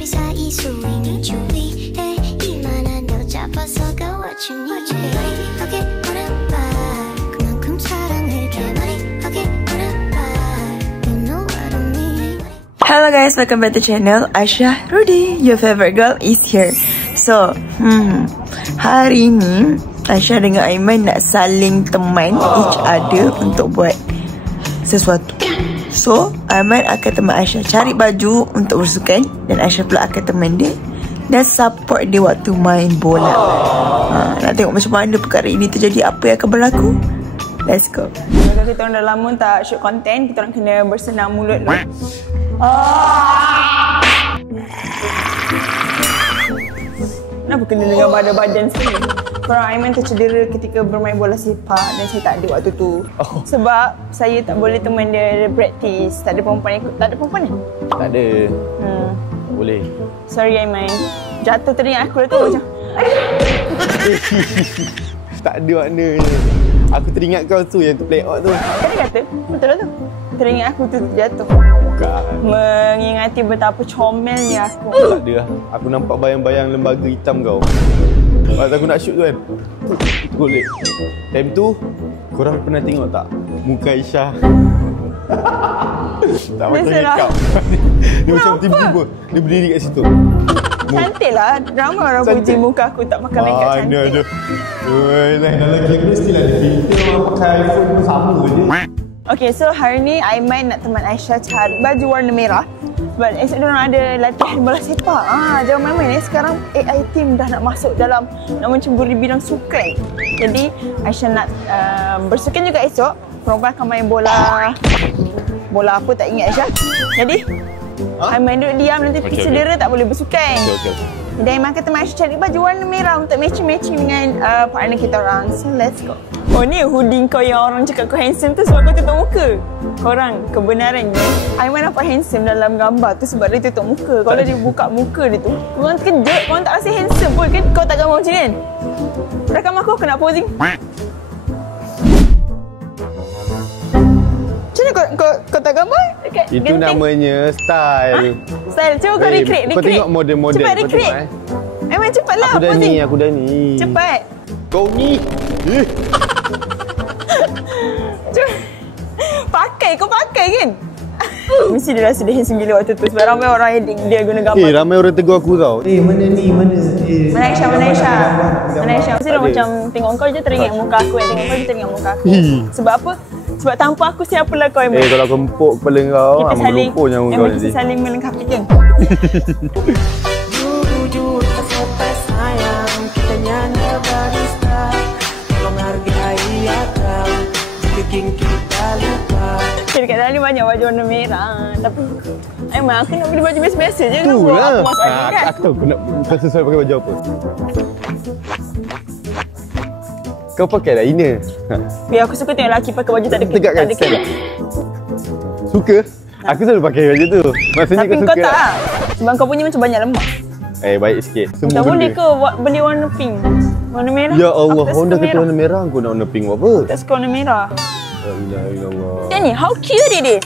우리 사이 수위는 주위 이만한 여자봐서가 what you need Okay, 오른발 그만큼 사랑할게 Okay, 오른발 You know what I mean. Hello guys, welcome back to channel Aisyah Rudy. Your favorite girl is here. So, hari ni Aisyah dengan Aiman nak saling teman each other untuk buat sesuatu. So, Aiman akan teman Aisyah cari baju untuk bersukan dan Aisyah pula akan teman dia dan support dia waktu main bola. Nak tengok macam mana perkara ini terjadi, apa yang akan berlaku. Let's go. Kalau kita orang dah lama tak shoot konten, kita orang kena bersenam mulut dulu. Kenapa kena dengan badan-badan sini? Korang Aiman tercedera ketika bermain bola sepak dan saya tak ada waktu tu. Sebab saya tak boleh teman dia practice. Tak ada perempuan ikut. Tak ada perempuan ni? Tak ada. Tak boleh. Sorry Aiman. Jatuh teringat aku dah tu macam. Tak ada maknanya. Aku teringat kau tu yang tu play out tu. Tadi kata? Betul lah tu. Teringat aku tu jatuh. Bukan. Mengingati betapa comelnya aku. Tak ada lah. Aku nampak bayang-bayang lembaga hitam kau. Waktu aku nak shoot tu kan. Golek. Time tu, korang pernah tengok tak muka Aisyah? Tak pakai makeup. Dia macam tiba-tiba dia berdiri kat situ. Cantik lah. Ramai orang puji muka aku tak pakai makeup cantik. Ada. Dalam klip mesti lah ada filter orang pakai iPhone pun sama je. Okay, so hari ni Aiman nak teman Aisyah cari baju warna merah. Sebab esok diorang ada latihan bola sepak. Jangan main-main ni. Sekarang AI team dah nak masuk dalam, nak mencemburi bidang sukan. Jadi Aisyah nak bersukan juga esok. Perempuan akan main bola. Bola apa tak ingat Aisyah. Jadi Aiman duduk diam, nanti cedera tak boleh bersukan. Jadi Aiman kata Aisyah cari baju warna merah untuk matching-matching dengan partner kita orang. So let's go. Oh ni hoodie kau yang orang cakap kau handsome tu sebab kau tutup muka. Korang kebenarannya Aiman nampak handsome dalam gambar tu sebab dia tutup muka. Kalau dia buka muka dia tu, korang terkejut, korang tak rasa handsome pun kan. Kau tak gambar macam ni kan. Rakam aku nak posing. Macam mana kau tak gambar? Dekat Itu genting. namanya style. Style, cuba kau recreate. Kau tengok model-model. Cepat recreate. Aiman cepatlah Aku posing. dah ni. Cepat. Kau ni. Kau pakai kan? Mesti dia rasa dia handsome gila waktu tu sebab ramai orang edit dia guna gambar. Ramai orang tegur aku tau. Mana Aisyah? Mesti dia macam tengok kau je teringat muka aku, tengok kau je teringat muka aku. Sebab apa? Sebab tanpa aku siapalah kau Aiman. Kalau kempuk kepala kau, kita saling melumpur nyawa kau nanti. Kita saling melengkapi kan. Jujur tak sopan sayang, kita nyanyi barista. Tolong hargai akal, bikin kita lupa. Dekat dalam ni banyak baju warna merah. Tapi Aiman aku nak beli baju biasa-biasa je. Kenapa Itulah. aku masuk ni kan? Aku tahu kau sesuai pakai baju apa. Kau pakai dah inner. Biar aku suka tengok lelaki pakai baju tak ada Tegakkan tak ada style klip. tak? Suka? Aku selalu pakai baju tu. Maksudnya Tapi kau kau suka. tak lah. Sebab kau punya macam banyak lemak. Baik sikit. Semua Tak boleh benda. ke beli warna pink? Warna merah? Ya Allah, Aku tak Honda suka kata warna merah, aku nak warna pink buat apa? Tak suka warna merah. La ilaha illallah. Dia ni, how cute it is.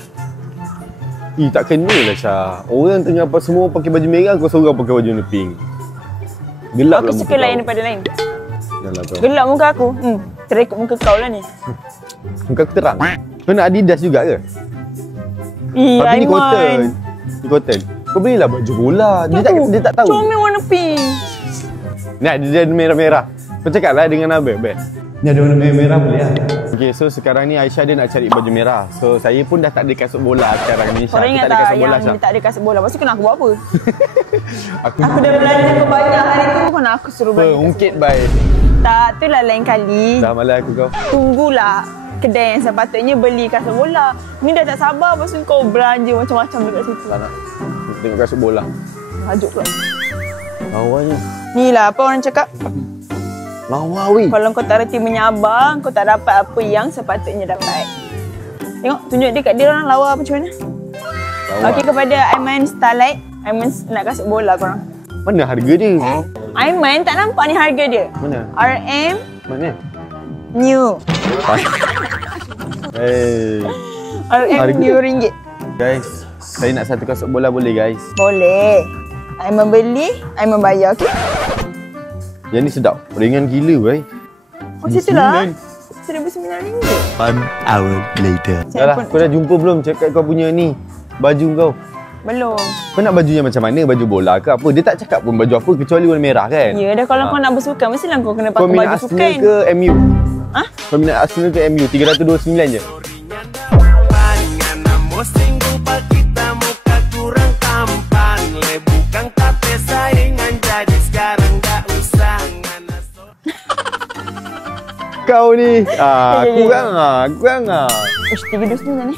Tak kena lah Syah. Orang tengah apa semua pakai baju merah, kau seorang pakai baju warna pink. Gelap Aku lah suka muka lain kau. daripada lain. Yalah kau. Gelap muka aku. Terekut muka kau lah ni. Muka aku terang. Kau nak Adidas juga ke? Tapi ni cotton. Aiman. Ni cotton. Kau belilah baju bola. Dia tak tahu. Comel warna pink. Ni dia ada merah-merah. Kau cakap lah dengan Abel. Ni ada warna merah boleh lah. Okay, so sekarang ni Aisyah dia nak cari baju merah. So saya pun dah tak ada kasut bola sekarang ni. Korang ingat tak ada tak kasut bola yang Syah. dia tak ada kasut bola? Lepas tu kena aku buat apa? Aku Aku dah belanja kau banyak hari tu. Mana aku suruh belanja kasut ungkit bola? baik. Tak, tu lah lain kali. Dah malas aku kau. Tunggulah kedai yang sepatutnya beli kasut bola. Ni dah tak sabar lepas tu kau belanja macam-macam dekat situ. Tak nak. Tengok kasut bola. Hajuk pula. Lawanya. Ni lah apa orang cakap. Lawa weh. Kalau kau tak reti menyabar, kau tak dapat apa yang sepatutnya dapat. Tengok, tunjuk dia kat dia orang lawa macam mana. Lawa. Okey, kepada Aiman Starlight, Aiman nak kasut bola korang. Mana harga dia? Aiman tak nampak ni harga dia. Mana? RM Mana? new. RM Harga? new RM. Guys, saya nak satu kasut bola boleh guys? Boleh. Aiman beli, Aiman bayar, okey? Yang ni sedap. Ringan gila, weh. Oh, situlah. RM1,900. 1 hour later. Dah lah, kau dah jumpa belum cakap kau punya ni baju kau? Belum. Kau nak baju yang macam mana? Baju bola ke apa? Dia tak cakap pun baju apa kecuali warna merah kan? Ya dah, kalau kau nak bersukan, mestilah kau kena pakai Kau minat baju Arsenal sukan. ke MU? Ha? Kau minat Arsenal ke MU? 329 je. Kau ni, aku kan. Ush, 329 ni.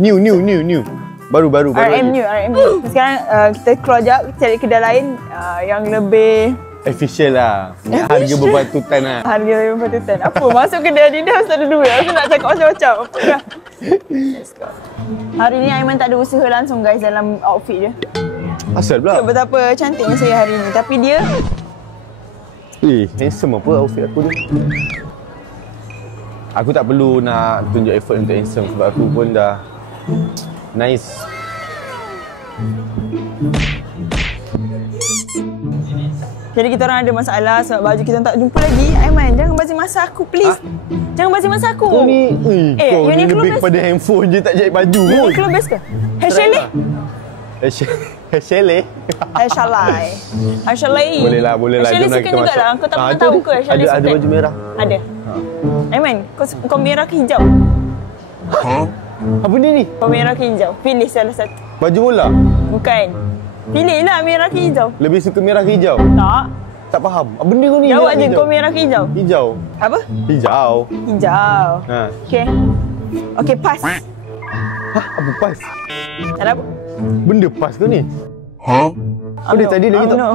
New. Baru RMU. Sekarang kita keluar jap, cari kedai lain yang lebih official lah. Harga berbatutan lah. harga lebih patutkan. Apa? Masuk kedai Adidas tak ada duit. Aku nak cakap macam-macam. Apa dah? Let's go. Hari ni Aiman tak ada usaha langsung guys dalam outfit dia. Asal pula? Tengok betapa cantiknya saya hari ni. Tapi dia handsome apa outfit aku ni? Aku tak perlu nak tunjuk effort untuk handsome sebab aku pun dah nice. jadi kita orang ada masalah sebab baju kita tak jumpa lagi. Aiman, jangan bagi masa aku please. Jangan bagi masa aku. Kau ni, kau ni Uniqlo lebih best kepada handphone je tak jahit baju pun. Uniqlo best ke? Heshelly? Heshelly? Heshelly. Boleh lah. Heshelly Jom lah suka kita juga masuk. lah. Kau tak pernah tahu ke Heshelly suka? Ada baju merah. Ada. Aiman, kau merah ke hijau? Apa ni? Kau merah ke hijau? Pilih salah satu. Baju bola? Bukan. Pilihlah merah ke hijau. Lebih suka merah ke hijau? Tak. Tak faham. Apa benda kau ni? Jawab merah je, hijau? kau merah ke hijau? Hijau. Apa? Hijau. Hijau. Ha. Okey. Okey, pas. Apa pas? Tak ada apa? Benda pas kau ni? Kau dari tadi lagi tak? No.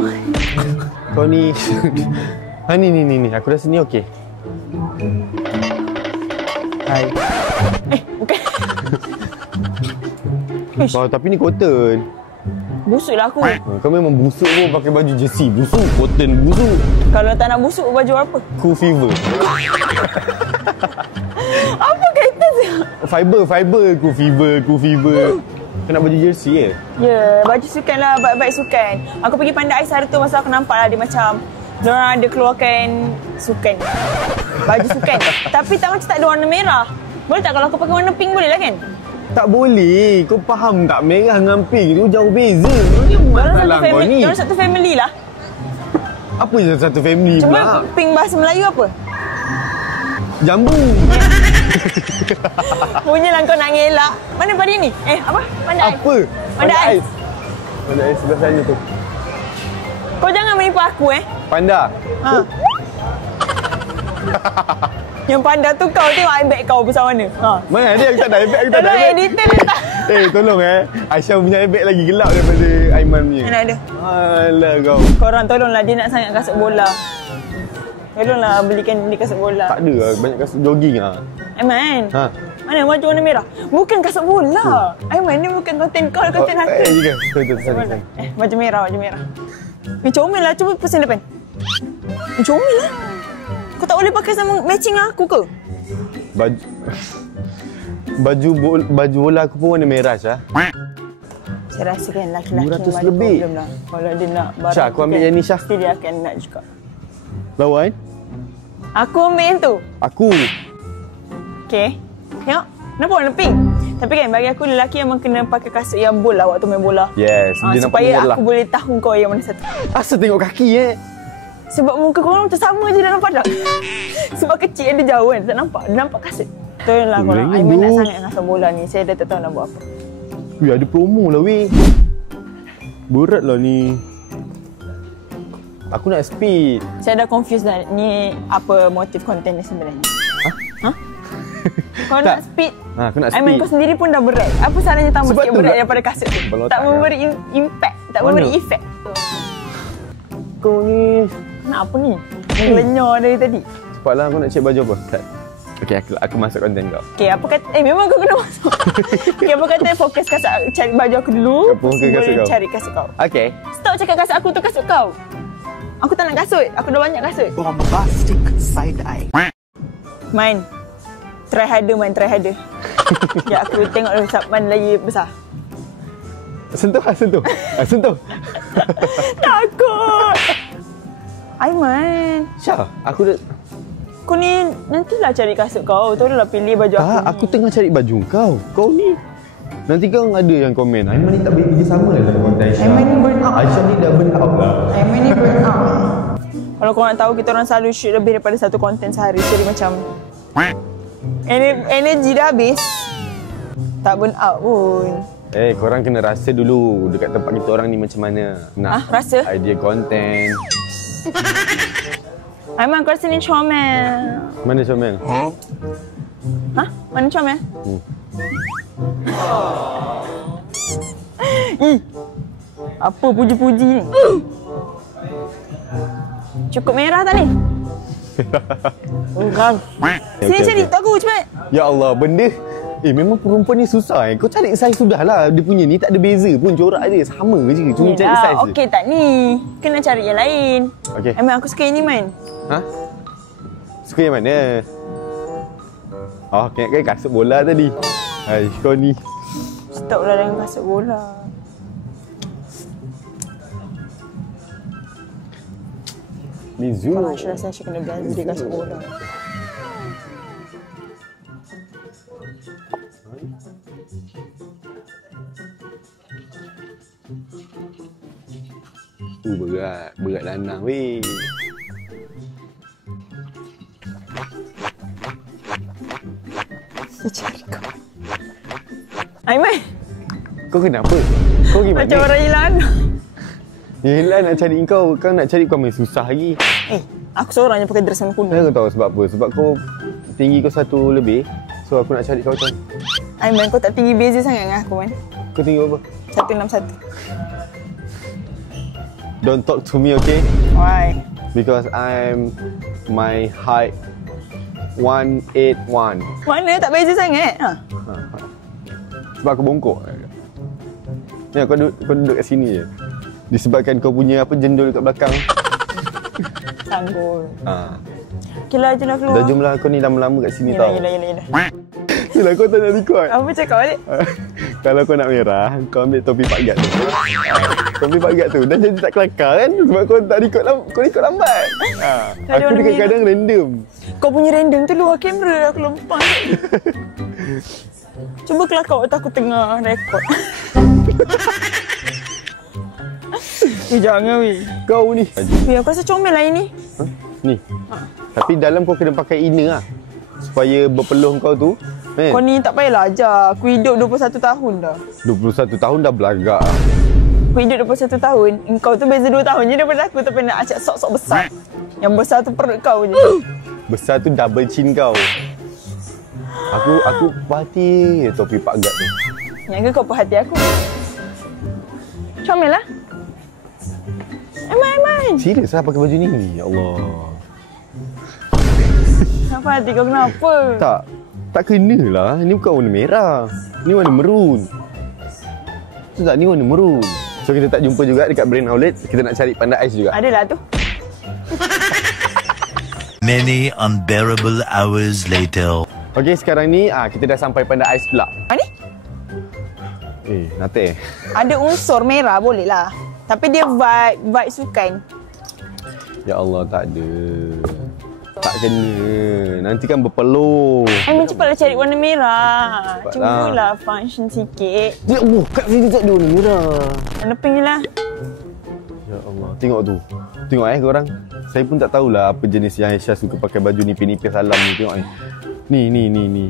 Kau ni... ni. Aku rasa ni okey. Hai. Bukan. Oh, tapi ni cotton. Busuk lah aku. Kau memang busuk pun pakai baju jersey. Busuk, cotton, busuk. Kalau tak nak busuk, baju apa? Cool fever. Apa kaitan tu? Fiber. Cool fever. Kau nak baju jersey ke? Ya, baju sukan lah. Baik-baik sukan. Aku pergi Pandai Ais hari tu masa aku nampak lah dia macam diorang ada keluarkan sukan. Baju sukan. Tapi tak macam tak ada warna merah. Boleh tak kalau aku pakai warna pink boleh lah kan? Tak boleh. Kau faham tak? Merah dengan pink tu jauh beza. Ni masalah kau ni. Diorang satu family lah. Apa je satu family Cuma pula? pink bahasa Melayu apa? Jambu. Punyalah kau nak ngelak. Mana pada ni? Apa? Pandai Ais. Apa? Pandai Ais. Pandai Ais sebelah sana tu. Kau jangan menipu aku Panda. Ha. Yang panda tu kau tengok iBag kau besar mana. Ha. Mana ada aku tak ada iPad, aku tak ada Tolong iPad. editor letak. Tolong Aisyah punya iPad lagi gelap daripada Aiman punya. Mana ada? Alah kau. Korang tolonglah dia nak sangat kasut bola. Tolonglah belikan dia kasut bola. Tak ada lah, banyak kasut jogging lah. Aiman. Ha. Mana baju warna merah? Bukan kasut bola. Aiman ni bukan konten kau, konten aku. Juga. Betul, sana. Baju merah. Comel lah, cuba pesen depan. Comel lah. Kau tak boleh pakai sama matching lah aku ke? Baju bola aku pun warna merah, Syah. Saya rasa kan laki-laki 200 memang ada lebih. problem lah. Kalau dia nak barang Syah, aku tu ambil kan, yang ni, Syah. Mesti dia akan nak juga. Lawan? Aku ambil yang tu. Aku. Okay. Tengok. Nampak warna pink? Tapi kan bagi aku lelaki memang kena pakai kasut yang bola waktu main bola. Yes, dia nampak supaya bola. aku boleh tahu kau yang mana satu. Asal tengok kaki Sebab muka korang macam sama je dalam padang. Sebab kecil dia jauh kan. Tak nampak. Dia nampak kasut. Tolonglah korang. Lagi Aiman nak tu. sangat kasut bola ni. Saya dah tak tahu nak buat apa. Weh, ada promo lah weh. Berat lah ni. Aku nak speed. Saya dah confused dah. Ni apa motif konten ni sebenarnya? Ha? Kau nak speed? Aku nak Aiman speed. kau sendiri pun dah berat. Apa salahnya tambah Sebab sikit tu berat tak- daripada kasut tu? Kalau Tak tak memberi impact. Tak Mana? memberi efek. Kau ni. Kenapa ni? Lenyar dari tadi. Cepatlah aku nak cek baju apa. Kat. Okay, aku masuk konten kau. Okay, apa kata... memang kau kena masuk. Okay, apa kata fokus kasut cari baju aku dulu. Fokus lepas tu kasut boleh kau. cari kasut kau. Okay. Stop cakap kasut aku tu kasut kau. Aku tak nak kasut. Aku dah banyak kasut. Bombastic side eye. Main. Try harder, main. Try harder. Ya, aku tengok dulu mana lagi besar. Sentuh lah, sentuh. Sentuh. Takut. Aiman, Syah, aku dah... kau ni nantilah cari kasut kau. Tahu dah pilih baju aku. Tak, aku tengah cari baju kau. Kau ni... Nanti kau ada yang komen. Aiman ni tak boleh kerja sama dalam konten Aisyah. Aiman ni burn out. Aisyah ni dah burn out lah. Aiman ni burn out. Kalau kau nak tahu, kita orang selalu shoot lebih daripada satu konten sehari. Jadi macam... energy dah habis. Tak burn out pun. Korang kena rasa dulu dekat tempat kita orang ni macam mana. Nak rasa? idea konten. Aiman, kau rasa ni comel. Mana comel? Hah? Mana comel? Apa puji-puji ni? Cukup merah tak ni? Kan. Sini cari tak aku cepat. Ya Allah, benda... memang perempuan ni susah Kau cari saiz sudahlah. Dia punya ni tak ada beza pun. Corak dia sama je. Cuma cari saiz je. Okey tak ni? Kena cari yang lain. Okey. Emang aku suka yang ni, Man. Ha? Suka yang mana? Oh, kena kasut bola tadi. Hai, kau ni. Stop lah dengan kasut bola. Ni zoom. Kalau Aisyah rasa Aisyah kena beli kasut bola. Berat lanang weh. Saya cari kau. Aiman, Kau kenapa? Kau pergi mana? macam orang hilang. Yelah nak cari kau. Kau nak cari kau main susah lagi. Aku seorang yang pakai dress warna kuning. Kau tahu sebab apa? Sebab kau tinggi kau 1 lebih. So aku nak cari kau macam. Aiman, kau tak tinggi beza sangat dengan aku, Man. Kau tinggi berapa? 161. Don't talk to me, okay? Why? Because my height 181. Mana tak beza sangat? Ha? Sebab aku bongkok. Ya, kau duduk kat sini je. Disebabkan kau punya jendul kat belakang. Sanggul. Ha. Okeylah, jelah keluar. Dah jumlah kau ni lama-lama kat sini tau. Yelah. Yelah kau tak nak record. Apa cakap balik? Kalau kau nak merah, kau ambil topi Pak Gad tu. Topi Pak Gad tu dah jadi tak kelakar kan? Sebab kau tak record kau record lambat. Aku ni kadang-kadang random. Kau punya random tu luar kamera, aku lempang. Cuba kelakar waktu aku tengah rekod. Jangan weh. Kau ni. Aku rasa comel lah ini. Ni. Tapi dalam kau kena pakai inner lah. Supaya berpeluh kau tu. Kau ni tak payahlah ajar. Aku hidup 21 tahun dah. 21 tahun dah belagak. Aku hidup 21 tahun. Kau tu beza 2 tahun je daripada aku. Tapi nak acak sok-sok besar. Yang besar tu perut kau je. Besar tu double chin kau. Aku perhati topi Pak Gad tu. Yang ke kau perhati aku? Comel lah. Aiman. Serius lah pakai baju ni? Ya Allah. Kenapa hati kau kenapa? Tak kena lah. Ni bukan warna merah. Ni warna maroon. Tu tak, ni warna maroon. So kita tak jumpa juga dekat brand outlet. Kita nak cari Panda Ice juga. Adalah tu. Many unbearable hours later. Okey, sekarang ni kita dah sampai Panda Ice pula. Ni? Nate. Ada unsur merah boleh lah. Tapi dia vibe sukan. Ya Allah, tak ada. Tak kena. Nanti kan berpeluh. Aiman cepatlah cari warna merah. Cepatlah. Cubalah function sikit. Ya Allah, kat sini tak ada warna merah. Warna pink je lah. Ya Allah, tengok tu. Tengok korang. Saya pun tak tahulah apa jenis yang Aisyah suka pakai baju nipis-nipis alam ni. Tengok ni. Ni.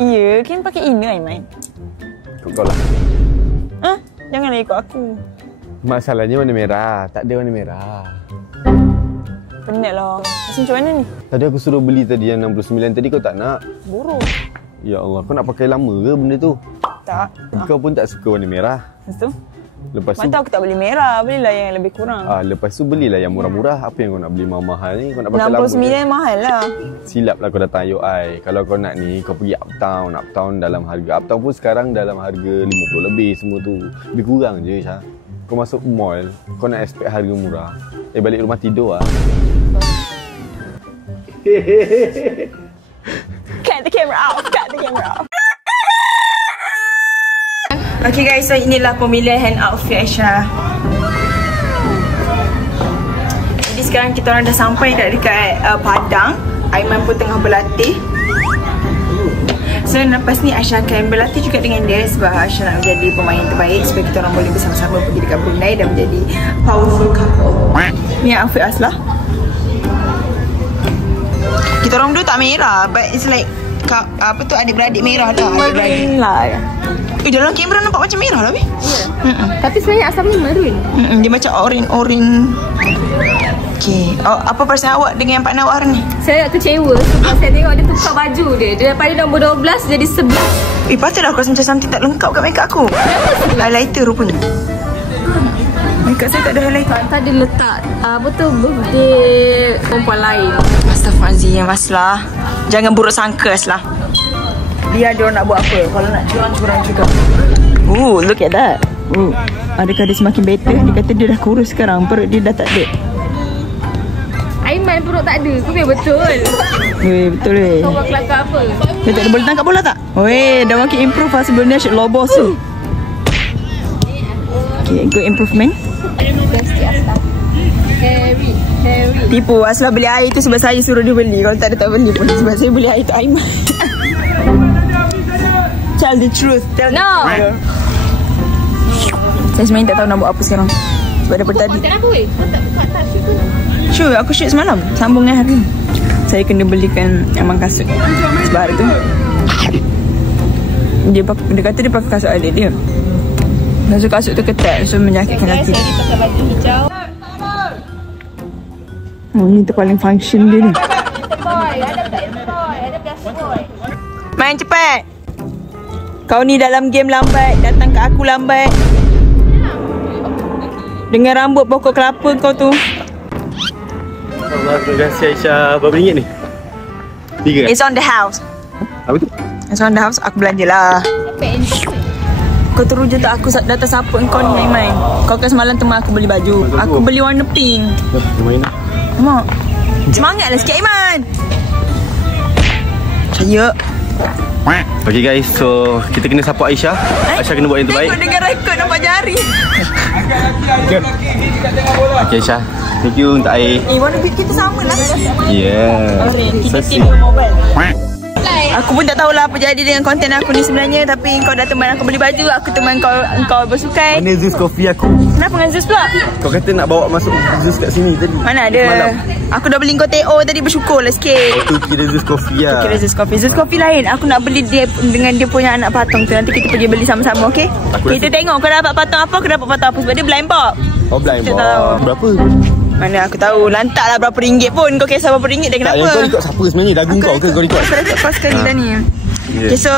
Iya, kan pakai inner Aiman. Ikut kau lah. Janganlah ikut aku. Masalahnya warna merah. Tak ada warna merah. Penat lah. Rasa macam mana ni? Tadi aku suruh beli tadi yang 69 tadi kau tak nak. Buruk. Ya Allah, kau nak pakai lama ke benda tu? Tak. Kau pun tak suka warna merah. Lepas tu? Mata aku tak beli merah. Belilah yang lebih kurang. Lepas tu belilah yang murah-murah. Apa yang kau nak beli mahal-mahal ni? Kau nak pakai lama 69 mahal lah. Silap lah kau datang Ayuk. Kalau kau nak ni, kau pergi Uptown. Uptown dalam harga. Uptown pun sekarang dalam harga 50 lebih semua tu. Lebih kurang je Syah. Kau masuk mall, kau nak expect harga murah. Balik rumah tidur lah. Cut the camera off. Okay guys, so inilah pemilihan outfit Aisyah. sekarang kita orang dah sampai dekat Padang. Aiman pun tengah berlatih. So lepas ni Aisyah akan berlatih juga dengan dia sebab Aisyah nak menjadi pemain terbaik supaya kita orang boleh bersama-sama pergi dekat Brunei dan menjadi powerful couple. Ni outfit Aslah. Kita orang dua tak merah, but it's like apa tu, adik-beradik merah dah. Adik-beradik lah. Dalam kamera nampak macam merah lah, Tapi sebenarnya asam ni maroon. Dia macam orange. Okay. Apa perasaan awak dengan partner awak hari ni? Saya kecewa sebab saya tengok dia tukar baju dia. Daripada nombor 12 jadi 11. Patut dah aku rasa macam something tak lengkap kat makeup aku. Highlighter rupanya. Makeup saya tak ada highlighter. Tadi letak apa tu, birthday perempuan lain. Astaghfirullahaladzim, Aslah. Jangan buruk sangka, Aslah. Biar dia orang nak buat apa. Kalau nak curang juga. Look at that. Adakah dia semakin better? Dia kata dia dah kurus sekarang. Perut dia dah tak ada. Aiman perut tak ada. Kau biar betul. Betul weh. Kau buat kelakar apa? Dia tak boleh tangkap bola tak? Dah makin improve lah sebelum dia asyik lobos tu. Okay, good improvement. Besti Aslah. Harry. Tipu, Aslah beli air tu sebab saya suruh dia beli. Kalau tak ada tak beli pun. Sebab saya beli air tu Aiman. Tell the truth. No. Saya sebenarnya tak tahu nak buat apa sekarang. Sebab daripada tadi. Konten aku weh. Kau tak buka tak shoot tu. Sure, aku shoot semalam. Sambung dengan hari ni. Saya kena belikan emang kasut. Sebab hari tu dia kata dia pakai kasut adik dia. Kasut tu ketat, so menyakitkan hati. Saya pakai baju hijau. Ni tu paling function dia ni. Boy, ada best boy. Main cepat. Kau ni dalam game lambat, datang ke aku lambat. Dengan rambut pokok kelapa kau tu. Allah, terima kasih Aisyah. Berapa ringgit ni? 3 kan? It's on the house. Apa tu? It's on the house. Aku belanja lah. Kau terus je tak aku datang siapa engkau ni Aiman. Kau kan semalam teman aku beli baju. Aku beli warna pink. Lumayan lah. Mak, semangatlah sikit Aiman. Saya. Okay guys, so kita kena support Aisyah. Aisyah kena buat yang terbaik. Tengok dengan rekod nampak jari. Okay Aisyah, thank you untuk air. Warna pink kita sama lah. Yeah. Kita team mobile. Aku pun tak tahulah apa jadi dengan konten aku ni sebenarnya. Tapi kau dah teman aku beli baju, aku teman kau bersukai. Mana Zeus Coffee aku? Kenapa dengan Zeus pula? Kau kata nak bawa masuk Zeus kat sini tadi. Mana ada? Malam. Aku dah beli kau TO tadi, bersyukur lah sikit. Tu kira Zeus Coffee lah. Kira Zeus Coffee. Zeus Coffee lain. Aku nak beli dia dengan dia punya anak patung tu. Nanti kita pergi beli sama-sama, okay? Kita tengok kau dapat patung apa, aku dapat patung apa. Sebab dia blind box. Oh blind box. Berapa? Mana aku tahu. Lantak lah berapa ringgit pun. Kau kisah berapa ringgit dan kenapa? Tak, yang kau ikut siapa sebenarnya? Dagu kau ke kau ikut? Aku rekod kau sekali dah ni. Okay, so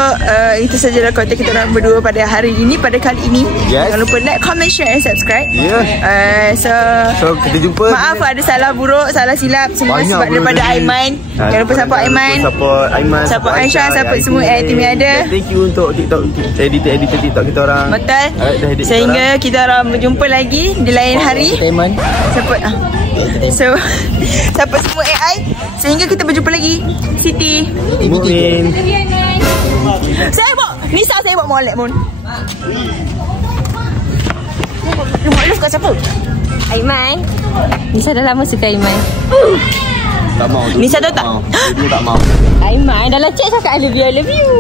itu sajalah konten kita orang berdua pada hari ini, pada kali ini. Jangan lupa like, comment, share and subscribe. So kita jumpa. Maaf ada salah buruk, salah silap. Semua sebab daripada Aiman. Jangan lupa support Aiman, support Aiman, support Aisyah, support semua team yang ada. Thank you untuk TikTok, editor TikTok kita orang. Betul. Sehingga kita orang berjumpa lagi di lain hari. Aiman. Support so support semua AI. Sehingga kita berjumpa lagi. Siti Mumin. Saya bawa Nisa, saya bawa molek pun. Rumah lu suka siapa? Aiman. Nisa dah lama suka Aiman. Tak mau. Nisa tahu tak? Dia tak mau. Aiman dalam chat cakap I love you.